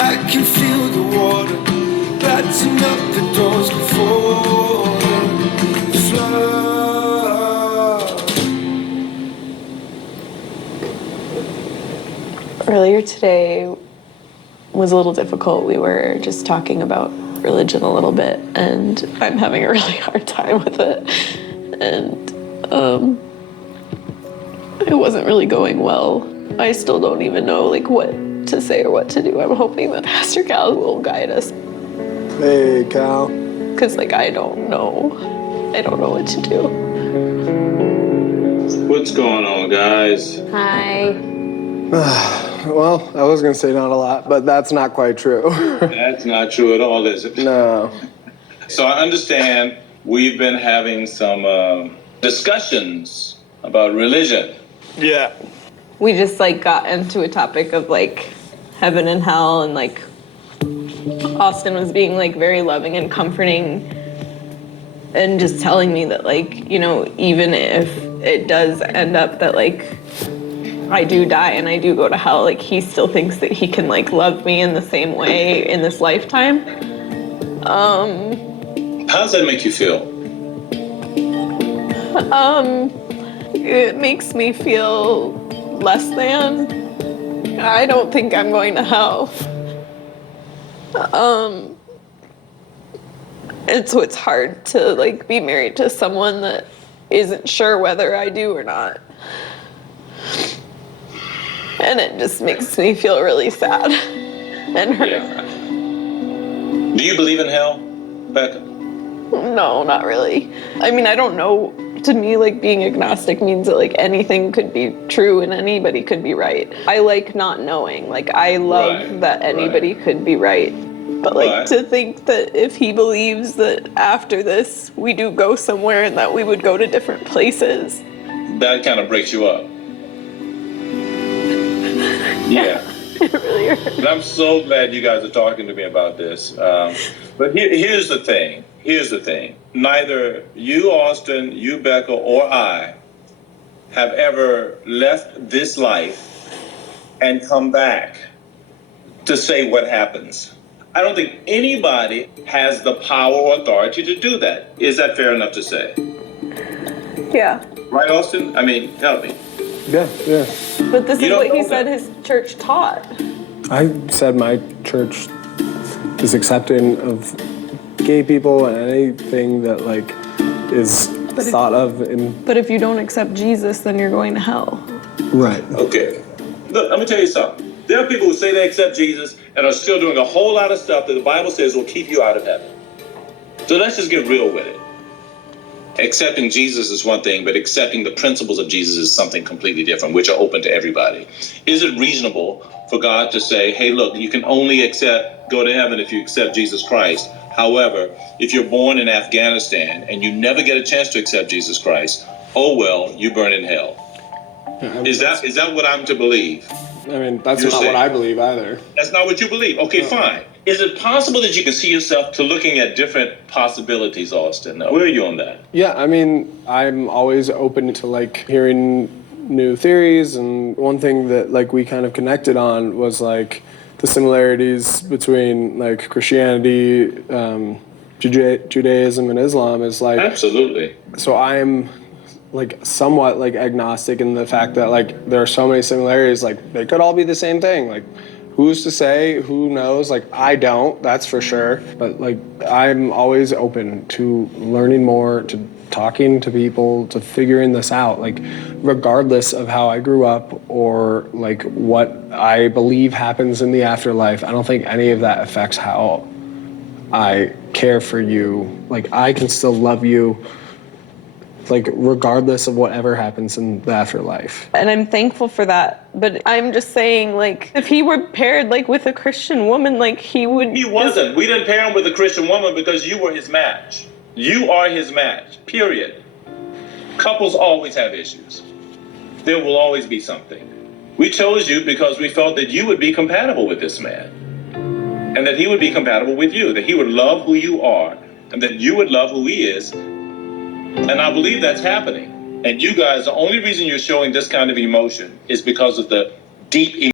I can feel the water batting up the doors before the flood. Earlier today was a little difficult. We were just talking about religion a little bit, and I'm having a really hard time with it. And it wasn't really going well. I still don't even know what to say or what to do. I'm hoping that Pastor Cal will guide us. Hey, Cal. Because I don't know what to do. What's going on, guys? Hi. Well, I was going to say not a lot, but that's not quite true. That's not true at all, is it? No. So I understand we've been having some discussions about religion. Yeah. We just got into a topic of heaven and hell, and Austin was being very loving and comforting and just telling me that even if it does end up that I do die and I do go to hell, he still thinks that he can love me in the same way in this lifetime. How does that make you feel? It makes me feel less than. I don't think I'm going to hell. And so it's hard to be married to someone that isn't sure whether I do or not. And it just makes me feel really sad and hurt. Yeah. Do you believe in hell, Becca? No, not really. I mean, I don't know. To me, being agnostic means that anything could be true and anybody could be right. I like not knowing. I love that anybody could be right. But to think that if he believes that after this we do go somewhere and that we would go to different places. That kind of breaks you up. Yeah. It really hurts. And I'm so glad you guys are talking to me about this. But here's the thing. Neither you, Austin, you, Becca, or I have ever left this life and come back to say what happens. I don't think anybody has the power or authority to do that. Is that fair enough to say? Yeah. Right, Austin? I mean, help me. Yeah. But this is what he said his church taught. I said my church is accepting of gay people and anything that is thought of in. But if you don't accept Jesus, then you're going to hell. Right. Okay. Look, let me tell you something. There are people who say they accept Jesus and are still doing a whole lot of stuff that the Bible says will keep you out of heaven. So let's just get real with it. Accepting Jesus is one thing, but accepting the principles of Jesus is something completely different, which are open to everybody. Is it reasonable for God to say, hey, look, you can only go to heaven if you accept Jesus Christ? However, if you're born in Afghanistan and you never get a chance to accept Jesus Christ, oh well, you burn in hell. Is that what I'm to believe? I mean, that's not what I believe either. That's not what you believe. Okay, fine. Is it possible that you can see yourself to looking at different possibilities, Austin? Now, where are you on that? Yeah, I mean, I'm always open to hearing new theories, and one thing that we kind of connected on was the similarities between Christianity, Judaism, and Islam is Absolutely. So I'm somewhat agnostic in the fact that there are so many similarities. They could all be the same thing. Who's to say? Who knows? I don't, that's for sure. But I'm always open to learning more, to talking to people, to figuring this out. Regardless of how I grew up or what I believe happens in the afterlife, I don't think any of that affects how I care for you. I can still love you regardless of whatever happens in the afterlife. And I'm thankful for that. But I'm just saying, if he were paired, with a Christian woman, he would... He wasn't. We didn't pair him with a Christian woman because you were his match. You are his match, period. Couples always have issues. There will always be something. We chose you because we felt that you would be compatible with this man. And that he would be compatible with you. That he would love who you are. And that you would love who he is. And I believe that's happening. And you guys, the only reason you're showing this kind of emotion is because of the deep emotion.